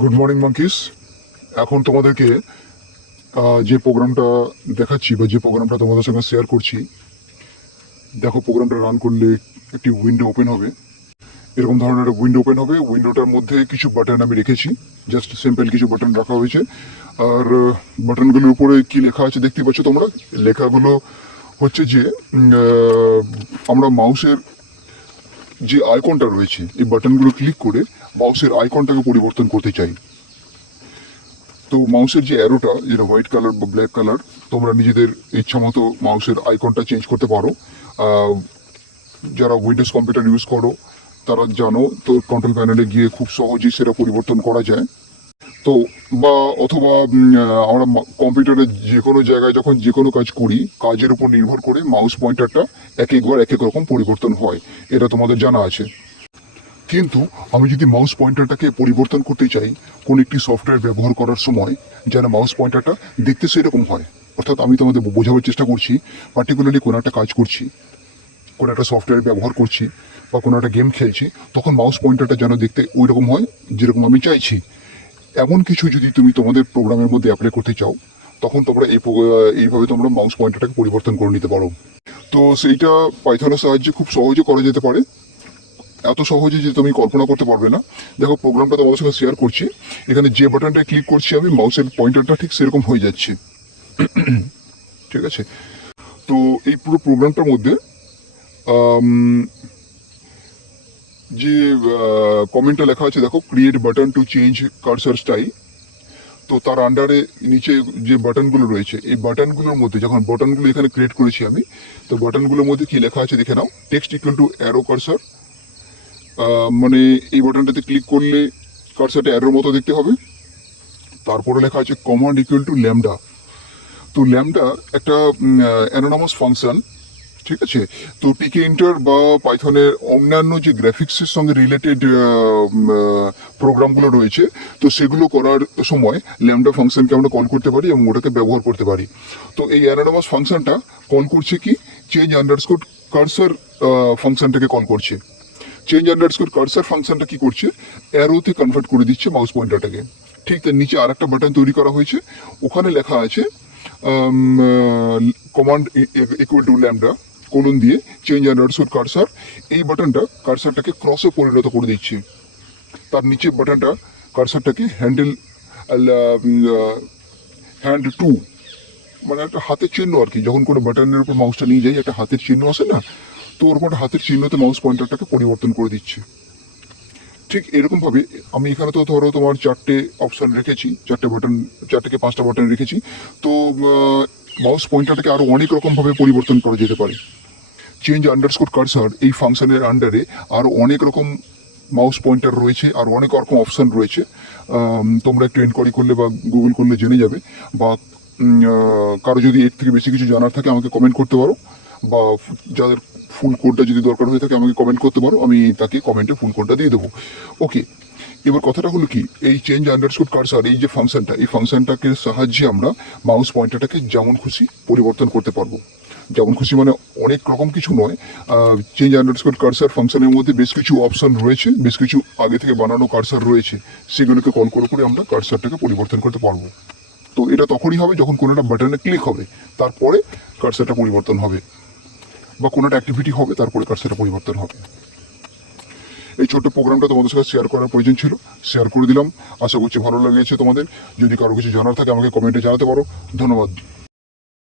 Good morning monkeys এখন তোমাদেরকে যে প্রোগ্রামটা দেখাচ্ছি বা যে প্রোগ্রামটা তোমাদের সঙ্গে শেয়ার করছি, দেখো প্রোগ্রামটা রান করলে একটি উইন্ডো ওপেন হবে। এরকম ধরনের একটা উইন্ডো ওপেন হবে। উইন্ডোটার মধ্যে কিছু বাটন আমি রেখেছি। জাস্ট সিম্পল কিছু বাটন রাখা হয়েছে। আর বাটনগুলোর উপরে কি লেখা আছে দেখতে পাচ্ছ তোমরা? লেখাগুলো হচ্ছে যে আমরা মাউসের যে আইকনটা রয়েছে, এই বাটনগুলো ক্লিক করে মাউসের আইকনটাকে পরিবর্তন করতে চাই। তো মাউসের যে অ্যারোটা যেটা হোয়াইট কালার বা ব্ল্যাক কালার তোমরা নিজেদের ইচ্ছা মতো মাউসের আইকনটা চেঞ্জ করতে পারো। যারা উইন্ডোজ কম্পিউটার ইউজ করো, তারা জানো তো কন্ট্রোল প্যানেলে গিয়ে খুব সহজেই সেটা পরিবর্তন করা যায়। তো বা অথবা আমরা কম্পিউটারে যে কোনো জায়গায় যখন যে কোনো কাজ করি, কাজের উপর নির্ভর করে মাউস পয়েন্টারটা এক একবার এক এক রকম পরিবর্তন হয়। এটা তোমাদের জানা আছে। কিন্তু আমি যদি মাউস পয়েন্টারটাকে পরিবর্তন করতে চাই, কোনো একটি সফটওয়্যার ব্যবহার করার সময় যেন মাউস পয়েন্টারটা দেখতে সেরকম হয়। অর্থাৎ আমি তোমাদের বোঝাবার চেষ্টা করছি পার্টিকুলারলি কোনো একটা কাজ করছি, কোনো একটা সফটওয়্যার ব্যবহার করছি বা কোনো একটা গেম খেলছি, তখন মাউস পয়েন্টারটা যেন দেখতে ওই রকম হয় যেরকম আমি চাইছি। এমন কিছু যদি তুমি তোমাদের প্রোগ্রামের মধ্যে অ্যাপ্লাই করতে চাও, তখন তোমরা এই এইভাবে তোমরা মাউস পয়েন্টারটাকে পরিবর্তন করে নিতে পারো। তো সেইটা পাইথনের সাহায্যে খুব সহজে করা যেতে পারে। এত সহজে যে তুমি কল্পনা করতে পারবে না। দেখো প্রোগ্রামটা তোমাদের সঙ্গে শেয়ার করছি। এখানে যে বাটনটা ক্লিক করছি আমি মাউসের পয়েন্টারটা ঠিক সেরকম হয়ে যাচ্ছে। ঠিক আছে? তো এই পুরো প্রোগ্রামটার মধ্যে যে কমেন্টটা লেখা আছে, দেখো create button to change cursor style তো তার আন্ডারে নিচে যে বাটনগুলো রয়েছে, এই বাটনগুলোর মধ্যে যখন বাটনগুলো এখানে ক্রিয়েট করেছি আমি, তো বাটনগুলোর মধ্যে কি লেখা আছে দেখে নাও text equal to arrow cursor মানে এই বাটনটাতে ক্লিক করলে কার্সারটা অ্যারোর মতো দেখতে হবে। তারপরে লেখা আছে কমান্ড ইকুয়াল টু ল্যামডা তো ল্যামডা একটা অ্যানোনামাস ফাংশন ঠিক আছে? তো পিকে ইন্টার বা পাইথনের অন্যান্য যে গ্রাফিক্সের সঙ্গে রিলেটেড প্রোগ্রামগুলো রয়েছে, তো সেগুলো করার সময় ল্যামডা ফাংশনকে আমরা কল করতে পারি এবং ওটাকে ব্যবহার করতে পারি। তো এই অ্যানোনামাস ফাংশনটা কল করছে কি? চেঞ্জ আন্ডারস্কোর কার্সার ফাংশনটাকে কল করছে। চেঞ্জ আন্ডারস্কোর কার্সার ফাংশনটা কি করছে? অ্যারোতে কনভার্ট করে দিচ্ছে মাউস পয়েন্টারটাকে ঠিক তার নিচে আর একটা বাটন তৈরি করা হয়েছে। ওখানে লেখা আছে command equal to lambda colon দিয়ে চেঞ্জ আন্ডারস্কোর কার্সার এই বাটনটা কার্সারটাকে ক্রসে পরিণত করে দিচ্ছে। তার নিচে বাটনটা কার্সারটাকে হ্যান্ডেল হ্যান্ড টু মানে একটা হাতের চিহ্ন আর কি। যখন কোনো বাটনের উপর মাউসটা নিয়ে যাই একটা হাতের চিহ্ন আসে না, তো ওরকম একটা হাতের চিহ্নতে মাউস পয়েন্টারটাকে পরিবর্তন করে দিচ্ছে। ঠিক এরকমভাবে আমি এখানে তো ধরো তোমার চারটে অপশান রেখেছি, চারটে বাটন চার থেকে পাঁচটা বাটন রেখেছি। তো মাউস পয়েন্টারটাকে আরও অনেক রকমভাবে পরিবর্তন করা যেতে পারে। চেঞ্জ আন্ডারস্কোর কার্সার এই ফাংশনের আন্ডারে আরও অনেক রকম মাউস পয়েন্টার রয়েছে, আর অনেক রকম অপশান রয়েছে। তোমরা একটু এনকোয়ারি করলে বা গুগল করলে জেনে যাবে। বা কারও যদি এর থেকে বেশি কিছু জানার থাকে আমাকে কমেন্ট করতে পারো। বা, যাদের ফুল কোডটা যদি দরকার হয়ে থাকে আমাকে কমেন্ট করতে পারো। আমি তাকে কমেন্টে ফুল কোডটা দিয়ে দেবো। ওকে এবার কথাটা হলো কি, এই চেঞ্জ আন্ডারস্কোর কার্সার এই যে ফাংশনটা এই ফাংশনটাকে সাহায্যে আমরা মাউস পয়েন্টারটাকে যেমন খুশি পরিবর্তন করতে পারব। যেমন খুশি মানে অনেক রকম কিছু নয়। চেঞ্জ আন্ডারস্কোর কার্সার ফাংশনের মধ্যে বেশ কিছু অপশন রয়েছে, বেশ কিছু আগে থেকে বানানো কার্সার রয়েছে। সেগুলোকে কল করে করে আমরা কার্সারটাকে পরিবর্তন করতে পারব। তো এটা তখনই হবে যখন কোনো একটা বাটনে ক্লিক হবে, তারপরে কার্সারটা পরিবর্তন হবে। বা কোনো একটা অ্যাক্টিভিটি হবে, তারপরে কার্সারটা পরিবর্তন হবে। এই ছোট্ট প্রোগ্রামটা তোমাদের সাথে শেয়ার করার প্রয়োজন ছিল। শেয়ার করে দিলাম। আশা করছি ভালো লেগেছে তোমাদের। যদি কারও কিছু জানার থাকে, আমাকে কমেন্টে জানাতে পারো। ধন্যবাদ।